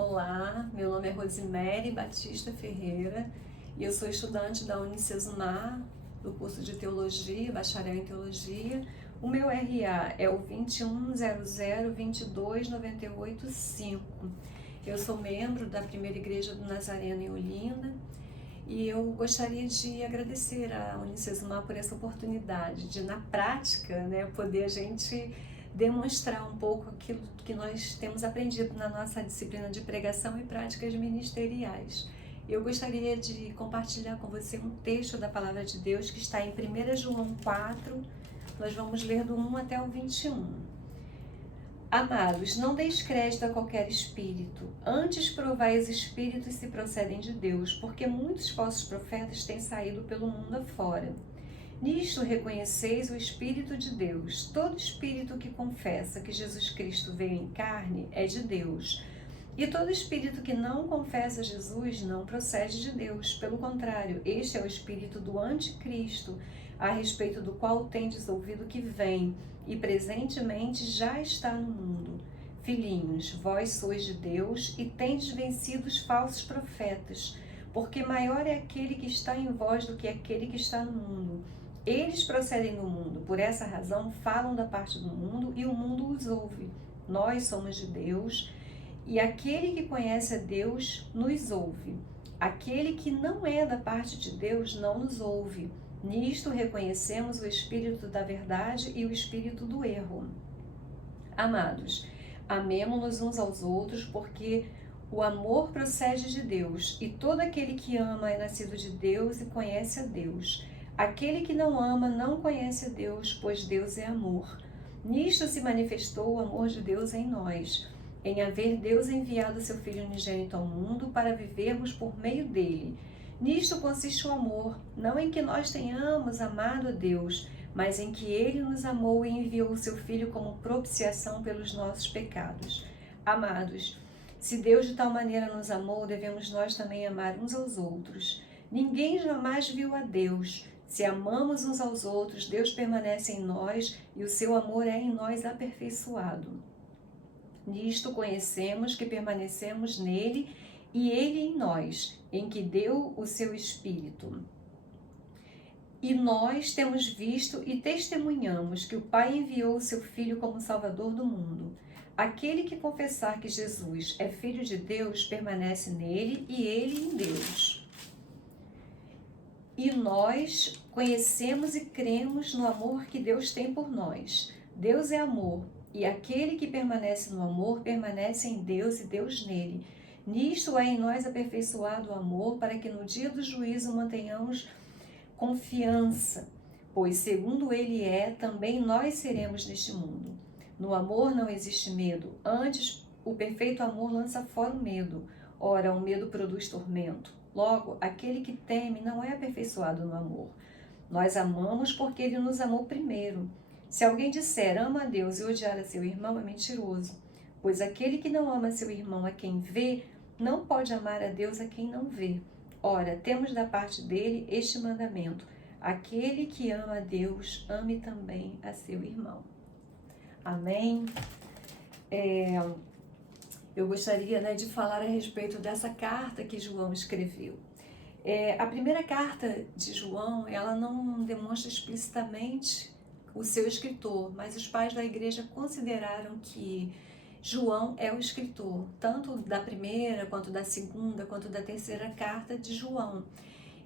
Olá, meu nome é Rosemary Batista Ferreira e eu sou estudante da Unicesumar, do curso de Teologia, bacharel em Teologia. O meu RA é o 2100229885. Eu sou membro da Primeira Igreja do Nazareno em Olinda e eu gostaria de agradecer à Unicesumar por essa oportunidade de, na prática, poder a gente demonstrar um pouco aquilo que nós temos aprendido na nossa disciplina de pregação e práticas ministeriais. Eu gostaria de compartilhar com você um texto da Palavra de Deus que está em 1 João 4, nós vamos ler do 1 até o 21. Amados, não deis crédito a qualquer espírito, antes provai os espíritos se procedem de Deus, porque muitos falsos profetas têm saído pelo mundo afora. Nisto reconheceis o Espírito de Deus. Todo espírito que confessa que Jesus Cristo veio em carne é de Deus. E todo espírito que não confessa Jesus não procede de Deus. Pelo contrário, este é o espírito do anticristo, a respeito do qual tendes ouvido que vem, e presentemente já está no mundo. Filhinhos, vós sois de Deus e tendes vencido os falsos profetas, porque maior é aquele que está em vós do que aquele que está no mundo. Eles procedem do mundo, por essa razão falam da parte do mundo e o mundo os ouve. Nós somos de Deus e aquele que conhece a Deus nos ouve. Aquele que não é da parte de Deus não nos ouve. Nisto reconhecemos o espírito da verdade e o espírito do erro. Amados, amemo-nos uns aos outros, porque o amor procede de Deus, e todo aquele que ama é nascido de Deus e conhece a Deus. Aquele que não ama não conhece a Deus, pois Deus é amor. Nisto se manifestou o amor de Deus em nós, em haver Deus enviado seu Filho unigênito ao mundo para vivermos por meio dele. Nisto consiste o amor, não em que nós tenhamos amado a Deus, mas em que ele nos amou e enviou o seu Filho como propiciação pelos nossos pecados. Amados, se Deus de tal maneira nos amou, devemos nós também amar uns aos outros. Ninguém jamais viu a Deus. Se amamos uns aos outros, Deus permanece em nós e o seu amor é em nós aperfeiçoado. Nisto conhecemos que permanecemos nele e ele em nós, em que deu o seu Espírito. E nós temos visto e testemunhamos que o Pai enviou o seu Filho como Salvador do mundo. Aquele que confessar que Jesus é Filho de Deus permanece nele e ele em Deus. E nós conhecemos e cremos no amor que Deus tem por nós. Deus é amor, e aquele que permanece no amor permanece em Deus e Deus nele. Nisto é em nós aperfeiçoado o amor, para que no dia do juízo mantenhamos confiança, pois segundo ele é, também nós seremos neste mundo. No amor não existe medo, antes o perfeito amor lança fora o medo. Ora, o medo produz tormento. Logo, aquele que teme não é aperfeiçoado no amor. Nós amamos porque ele nos amou primeiro. Se alguém disser ama a Deus e odiar a seu irmão, é mentiroso. Pois aquele que não ama seu irmão a quem vê, não pode amar a Deus a quem não vê. Ora, temos da parte dele este mandamento: aquele que ama a Deus, ame também a seu irmão. Amém? Eu gostaria de falar a respeito dessa carta que João escreveu. A primeira carta de João, ela não demonstra explicitamente o seu escritor, mas os pais da igreja consideraram que João é o escritor, tanto da primeira, quanto da segunda, quanto da terceira carta de João.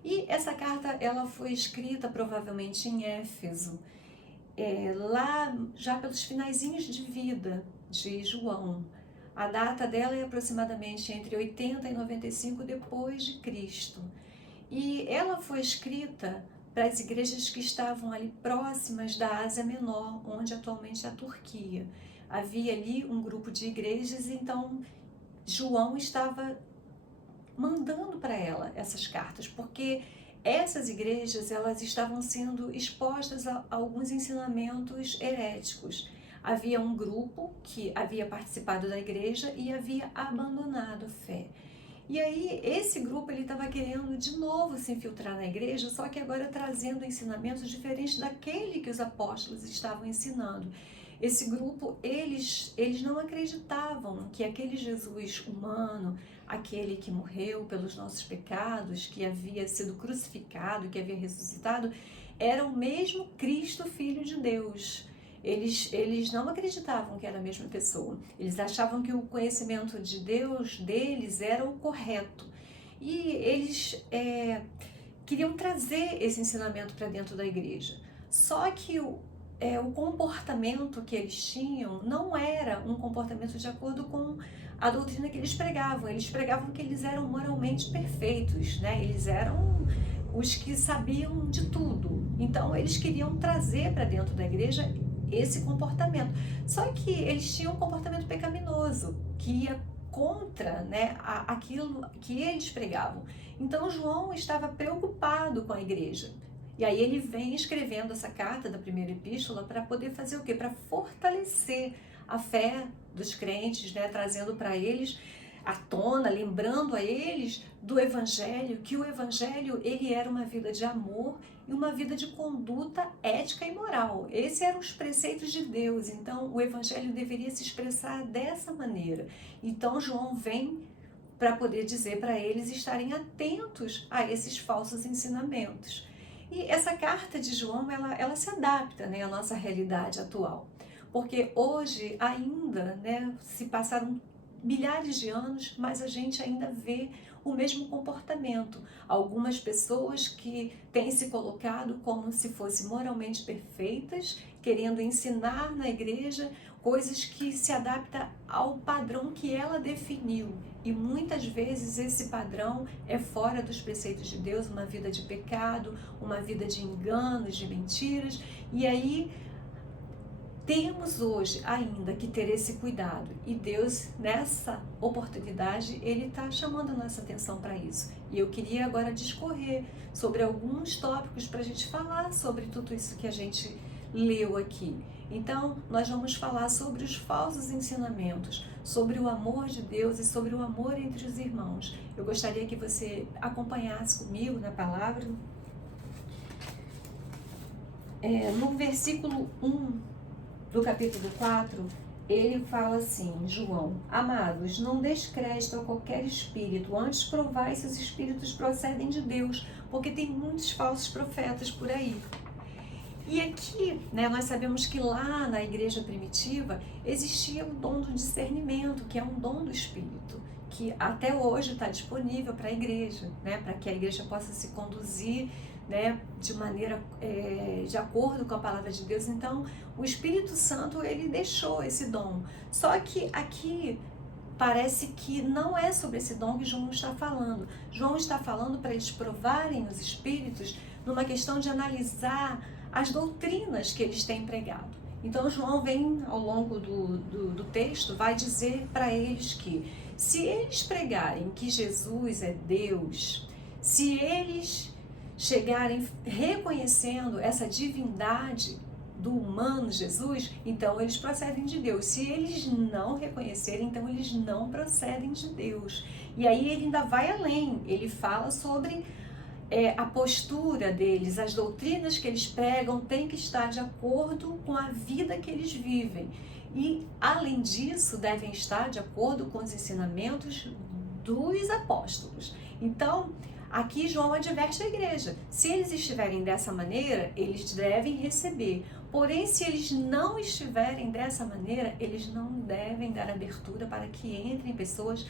E essa carta, ela foi escrita provavelmente em Éfeso, lá já pelos finaizinhos de vida de João. A data dela é aproximadamente entre 80 e 95 depois de Cristo. E ela foi escrita para as igrejas que estavam ali próximas da Ásia Menor, onde atualmente é a Turquia. Havia ali um grupo de igrejas, então João estava mandando para ela essas cartas, porque essas igrejas elas estavam sendo expostas a alguns ensinamentos heréticos. Havia um grupo que havia participado da igreja e havia abandonado a fé. E aí esse grupo ele estava querendo de novo se infiltrar na igreja, só que agora trazendo ensinamentos diferentes daquele que os apóstolos estavam ensinando. esse grupo, eles não acreditavam que aquele Jesus humano, aquele que morreu pelos nossos pecados, que havia sido crucificado, que havia ressuscitado, era o mesmo Cristo, Filho de Deus. Eles não acreditavam que era a mesma pessoa. Eles achavam que o conhecimento de Deus deles era o correto. E eles queriam trazer esse ensinamento para dentro da igreja. Só que o comportamento que eles tinham não era um comportamento de acordo com a doutrina que eles pregavam. Eles pregavam que eles eram moralmente perfeitos, né? Eles eram os que sabiam de tudo. Então, eles queriam trazer para dentro da igreja esse comportamento. Só que eles tinham um comportamento pecaminoso, que ia contra, né, aquilo que eles pregavam. Então, João estava preocupado com a igreja. E aí ele vem escrevendo essa carta da primeira epístola para poder fazer o quê? Para fortalecer a fé dos crentes, né? Trazendo para eles à tona, lembrando a eles do Evangelho, que o Evangelho ele era uma vida de amor e uma vida de conduta ética e moral. Esses eram os preceitos de Deus, então o Evangelho deveria se expressar dessa maneira. Então João vem para poder dizer para eles estarem atentos a esses falsos ensinamentos. E essa carta de João, ela se adapta, né, à nossa realidade atual. Porque hoje ainda, né, se passaram milhares de anos, mas a gente ainda vê o mesmo comportamento. Algumas pessoas que têm se colocado como se fossem moralmente perfeitas, querendo ensinar na igreja coisas que se adaptam ao padrão que ela definiu. E muitas vezes esse padrão é fora dos preceitos de Deus, uma vida de pecado, uma vida de enganos, de mentiras. E aí temos hoje ainda que ter esse cuidado. E Deus, nessa oportunidade, Ele está chamando a nossa atenção para isso. E eu queria agora discorrer sobre alguns tópicos para a gente falar sobre tudo isso que a gente leu aqui. Então, nós vamos falar sobre os falsos ensinamentos, sobre o amor de Deus e sobre o amor entre os irmãos. Eu gostaria que você acompanhasse comigo na palavra. No versículo 1 do capítulo 4, ele fala assim, João: Amados, não deis crédito a qualquer espírito, antes provai se os espíritos procedem de Deus, porque tem muitos falsos profetas por aí. E aqui, né, nós sabemos que lá na igreja primitiva existia o dom do discernimento, que é um dom do Espírito, que até hoje está disponível para a igreja, né, para que a igreja possa se conduzir, né, de maneira, de acordo com a palavra de Deus. Então, o Espírito Santo, ele deixou esse dom. Só que aqui parece que não é sobre esse dom que João está falando. João está falando para eles provarem os espíritos numa questão de analisar as doutrinas que eles têm pregado. Então João vem ao longo do texto, vai dizer para eles que se eles pregarem que Jesus é Deus, se eles chegarem reconhecendo essa divindade do humano Jesus, então eles procedem de Deus. Se eles não reconhecerem, então eles não procedem de Deus. E aí ele ainda vai além, ele fala sobre a postura deles, as doutrinas que eles pregam têm que estar de acordo com a vida que eles vivem. E, além disso, devem estar de acordo com os ensinamentos dos apóstolos. Então, aqui João adverte a igreja. Se eles estiverem dessa maneira, eles devem receber. Porém, se eles não estiverem dessa maneira, eles não devem dar abertura para que entrem pessoas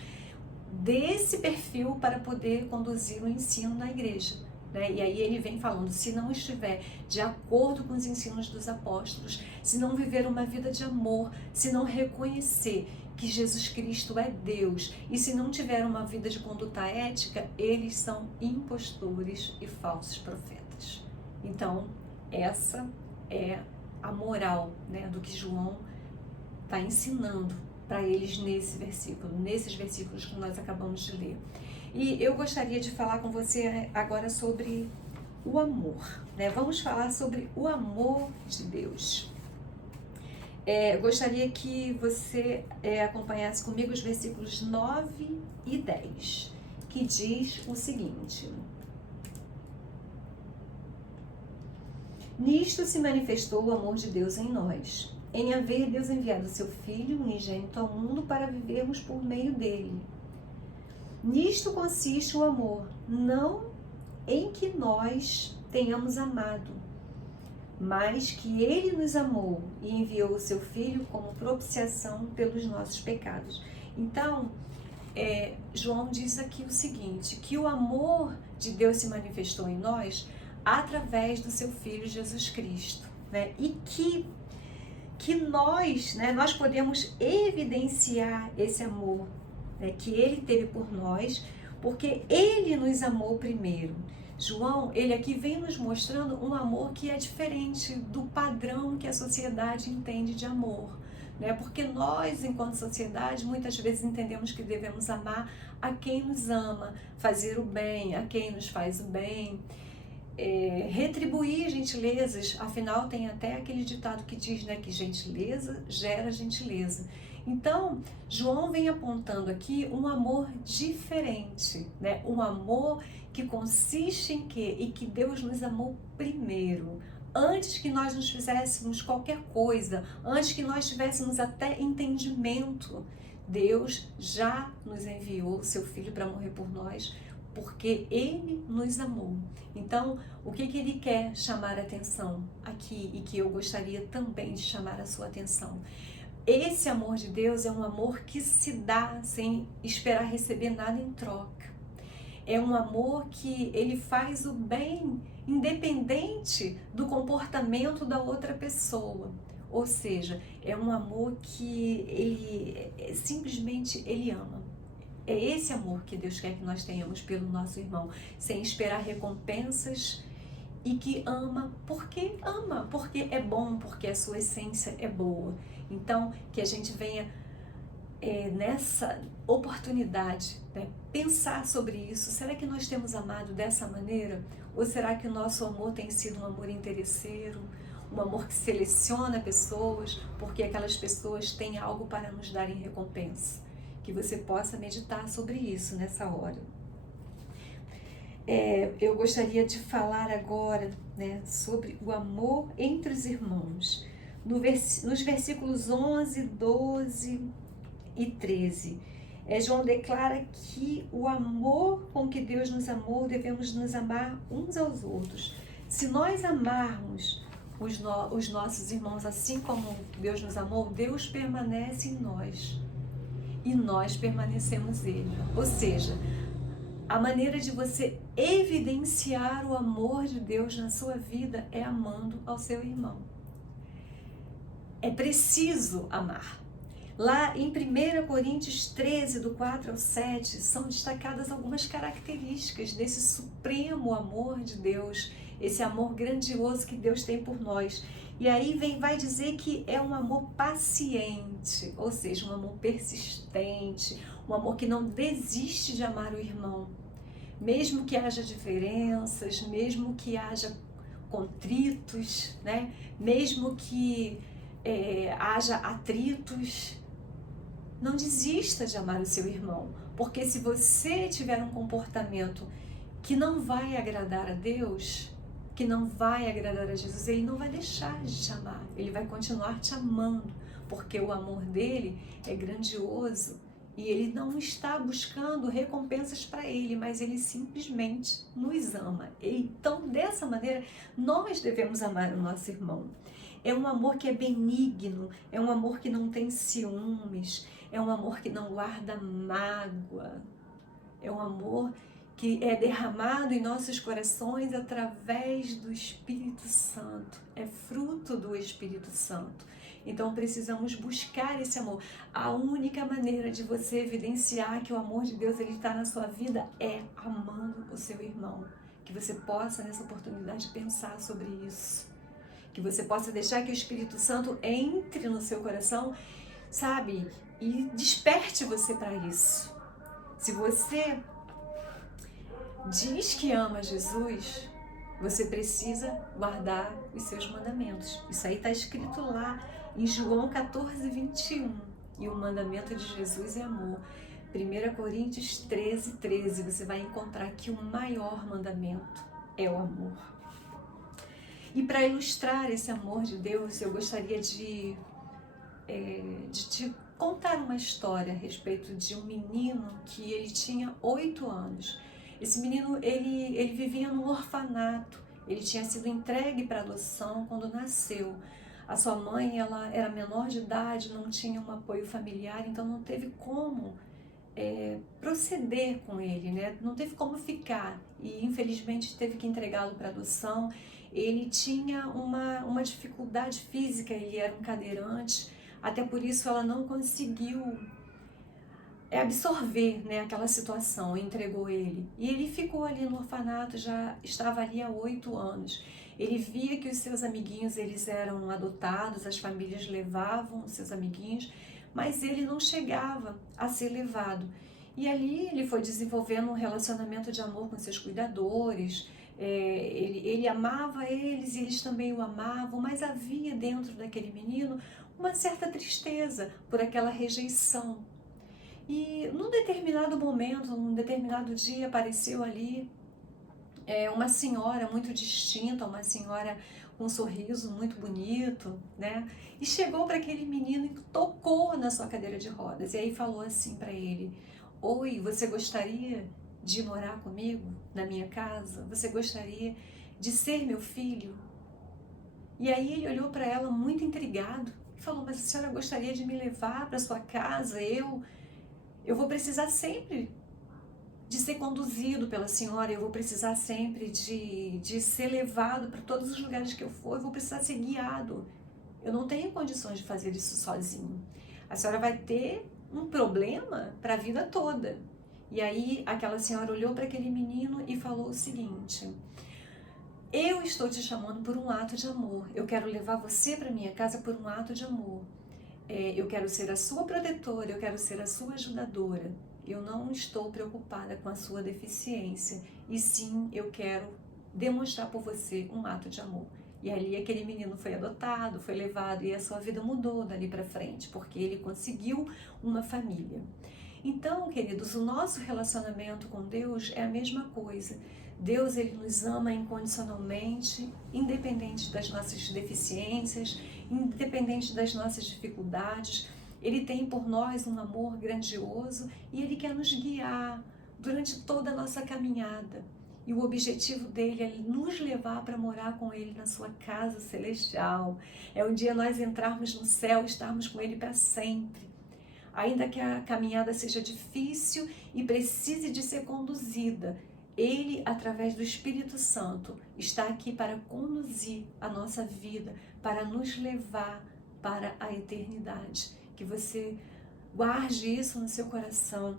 desse perfil para poder conduzir o ensino na igreja, né? E aí ele vem falando, se não estiver de acordo com os ensinos dos apóstolos, se não viver uma vida de amor, se não reconhecer que Jesus Cristo é Deus e se não tiver uma vida de conduta ética, eles são impostores e falsos profetas. Então, essa é a moral, né, do que João está ensinando para eles nesses versículos que nós acabamos de ler. E eu gostaria de falar com você agora sobre o amor, né? Vamos falar sobre o amor de Deus. Gostaria que você acompanhasse comigo os versículos 9 e 10, que diz o seguinte: Nisto se manifestou o amor de Deus em nós, em haver Deus enviado o seu Filho unigênito ao mundo para vivermos por meio dele. Nisto consiste o amor, não em que nós tenhamos amado, mas que ele nos amou e enviou o seu Filho como propiciação pelos nossos pecados. Então, João diz aqui o seguinte, que o amor de Deus se manifestou em nós através do seu Filho Jesus Cristo, né? E que nós, né, nós podemos evidenciar esse amor, né, que ele teve por nós, porque ele nos amou primeiro. João, ele aqui vem nos mostrando um amor que é diferente do padrão que a sociedade entende de amor, né? Porque nós, enquanto sociedade, muitas vezes entendemos que devemos amar a quem nos ama, fazer o bem, a quem nos faz o bem, retribuir gentilezas. Afinal, tem até aquele ditado que diz, né, que gentileza gera gentileza. Então, João vem apontando aqui um amor diferente, né? Um amor que consiste em quê? E que Deus nos amou primeiro. Antes que nós nos fizéssemos qualquer coisa, antes que nós tivéssemos até entendimento, Deus já nos enviou o seu Filho para morrer por nós, porque ele nos amou. Então, o que ele quer chamar a atenção aqui e que eu gostaria também de chamar a sua atenção? Esse amor de Deus é um amor que se dá sem esperar receber nada em troca. É um amor que ele faz o bem independente do comportamento da outra pessoa. Ou seja, é um amor que ele simplesmente ele ama. É esse amor que Deus quer que nós tenhamos pelo nosso irmão, sem esperar recompensas, e que ama, porque é bom, porque a sua essência é boa. Então, que a gente venha nessa oportunidade, né, pensar sobre isso. Será que nós temos amado dessa maneira? Ou será que o nosso amor tem sido um amor interesseiro, um amor que seleciona pessoas, porque aquelas pessoas têm algo para nos dar em recompensa? Que você possa meditar sobre isso nessa hora. Eu gostaria de falar agora, né, sobre o amor entre os irmãos. Nos versículos 11, 12 e 13, João declara que o amor com que Deus nos amou, devemos nos amar uns aos outros. Se nós amarmos os nossos irmãos assim como Deus nos amou, Deus permanece em nós e nós permanecemos nele. Ou seja, a maneira de você evidenciar o amor de Deus na sua vida é amando ao seu irmão. É preciso amar. Lá em 1 Coríntios 13, do 4 ao 7, são destacadas algumas características desse supremo amor de Deus, esse amor grandioso que Deus tem por nós. E aí vai dizer que é um amor paciente, ou seja, um amor persistente, um amor que não desiste de amar o irmão. Mesmo que haja diferenças, mesmo que haja contritos, né? Mesmo que haja atritos, não desista de amar o seu irmão, porque se você tiver um comportamento que não vai agradar a Deus, que não vai agradar a Jesus, ele não vai deixar de te amar, ele vai continuar te amando, porque o amor dele é grandioso e ele não está buscando recompensas para ele, mas ele simplesmente nos ama. Então, dessa maneira, nós devemos amar o nosso irmão. É um amor que é benigno, é um amor que não tem ciúmes, é um amor que não guarda mágoa, é um amor que é derramado em nossos corações através do Espírito Santo, é fruto do Espírito Santo. Então precisamos buscar esse amor. A única maneira de você evidenciar que o amor de Deus está na sua vida é amando o seu irmão. Que você possa nessa oportunidade pensar sobre isso. Que você possa deixar que o Espírito Santo entre no seu coração, sabe? E desperte você para isso. Se você diz que ama Jesus, você precisa guardar os seus mandamentos. Isso aí está escrito lá em João 14, 21. E o mandamento de Jesus é amor. 1 Coríntios 13, 13. Você vai encontrar que o maior mandamento é o amor. E para ilustrar esse amor de Deus, eu gostaria de de te contar uma história a respeito de um menino que ele tinha 8 anos. Esse menino, ele vivia num orfanato, ele tinha sido entregue para adoção quando nasceu. A sua mãe, ela era menor de idade, não tinha um apoio familiar, então não teve como proceder com ele, né? Não teve como ficar e infelizmente teve que entregá-lo para adoção. Ele tinha uma dificuldade física, ele era um cadeirante, até por isso ela não conseguiu absorver, né, aquela situação, entregou ele. E ele ficou ali no orfanato, já estava ali há 8 anos. Ele via que os seus amiguinhos, eles eram adotados, as famílias levavam os seus amiguinhos, mas ele não chegava a ser levado. E ali ele foi desenvolvendo um relacionamento de amor com seus cuidadores, ele amava eles e eles também o amavam, mas havia dentro daquele menino uma certa tristeza por aquela rejeição. E num determinado momento, num determinado dia, apareceu ali uma senhora muito distinta, uma senhora com um sorriso muito bonito, né? E chegou para aquele menino e tocou na sua cadeira de rodas. E aí falou assim para ele: Oi, você gostaria de morar comigo na minha casa? Você gostaria de ser meu filho? E aí ele olhou para ela muito intrigado e falou: Mas a senhora gostaria de me levar para sua casa? Eu vou precisar sempre de ser conduzido pela senhora, eu vou precisar sempre de ser levado para todos os lugares que eu for, eu vou precisar ser guiado. Eu não tenho condições de fazer isso sozinho. A senhora vai ter um problema para a vida toda. E aí aquela senhora olhou para aquele menino e falou o seguinte: eu estou te chamando por um ato de amor. Eu quero levar você para minha casa por um ato de amor. Eu quero ser a sua protetora, eu quero ser a sua ajudadora. Eu não estou preocupada com a sua deficiência, e sim, eu quero demonstrar por você um ato de amor. E ali aquele menino foi adotado, foi levado, e a sua vida mudou dali para frente, porque ele conseguiu uma família. Então, queridos, o nosso relacionamento com Deus é a mesma coisa. Deus, ele nos ama incondicionalmente, independente das nossas deficiências, independente das nossas dificuldades. Ele tem por nós um amor grandioso e ele quer nos guiar durante toda a nossa caminhada. E o objetivo dele é nos levar para morar com ele na sua casa celestial. É um dia nós entrarmos no céu, estarmos com ele para sempre. Ainda que a caminhada seja difícil e precise de ser conduzida, ele, através do Espírito Santo, está aqui para conduzir a nossa vida, para nos levar para a eternidade. Que você guarde isso no seu coração,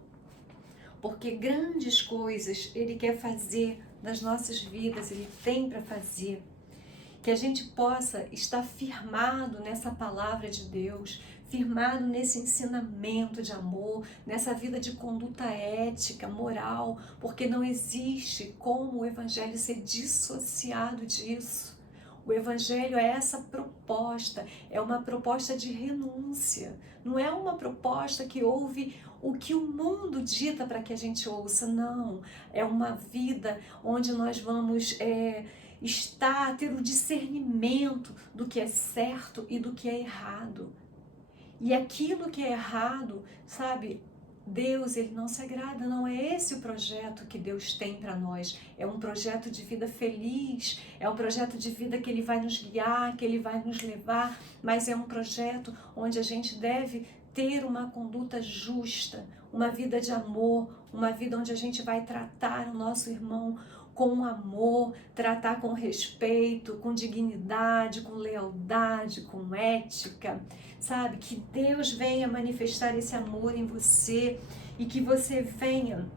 porque grandes coisas ele quer fazer nas nossas vidas, ele tem para fazer. Que a gente possa estar firmado nessa palavra de Deus, firmado nesse ensinamento de amor, nessa vida de conduta ética, moral, porque não existe como o Evangelho ser dissociado disso. O Evangelho é essa proposta, é uma proposta de renúncia, não é uma proposta que ouve o que o mundo dita para que a gente ouça, não. É uma vida onde nós vamos ter o discernimento do que é certo e do que é errado. E aquilo que é errado, sabe, Deus, ele não se agrada, não é esse o projeto que Deus tem para nós. É um projeto de vida feliz, é um projeto de vida que ele vai nos guiar, que ele vai nos levar, mas é um projeto onde a gente deve ter uma conduta justa, uma vida de amor, uma vida onde a gente vai tratar o nosso irmão com amor, tratar com respeito, com dignidade, com lealdade, com ética, sabe? Que Deus venha manifestar esse amor em você e que você venha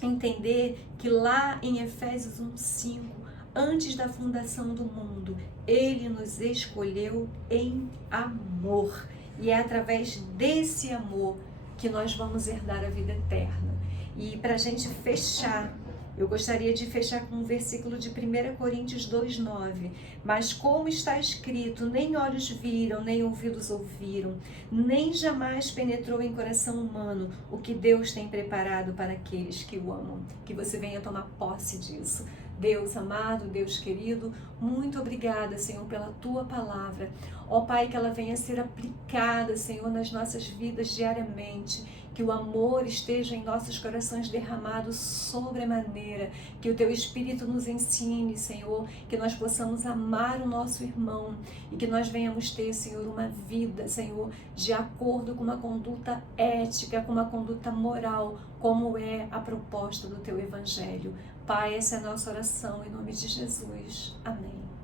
entender que lá em Efésios 1:5, antes da fundação do mundo, Ele nos escolheu em amor. E é através desse amor que nós vamos herdar a vida eterna. E para a gente fechar, eu gostaria de fechar com um versículo de 1 Coríntios 2:9. Mas como está escrito, nem olhos viram, nem ouvidos ouviram, nem jamais penetrou em coração humano o que Deus tem preparado para aqueles que o amam. Que você venha tomar posse disso. Deus amado, Deus querido, muito obrigada, Senhor, pela Tua palavra. Ó Pai, que ela venha a ser aplicada, Senhor, nas nossas vidas diariamente. Que o amor esteja em nossos corações derramado sobremaneira. Que o Teu Espírito nos ensine, Senhor, que nós possamos amar o nosso irmão e que nós venhamos ter, Senhor, uma vida, Senhor, de acordo com uma conduta ética, com uma conduta moral, como é a proposta do Teu Evangelho. Pai, essa é a nossa oração, em nome de Jesus. Amém.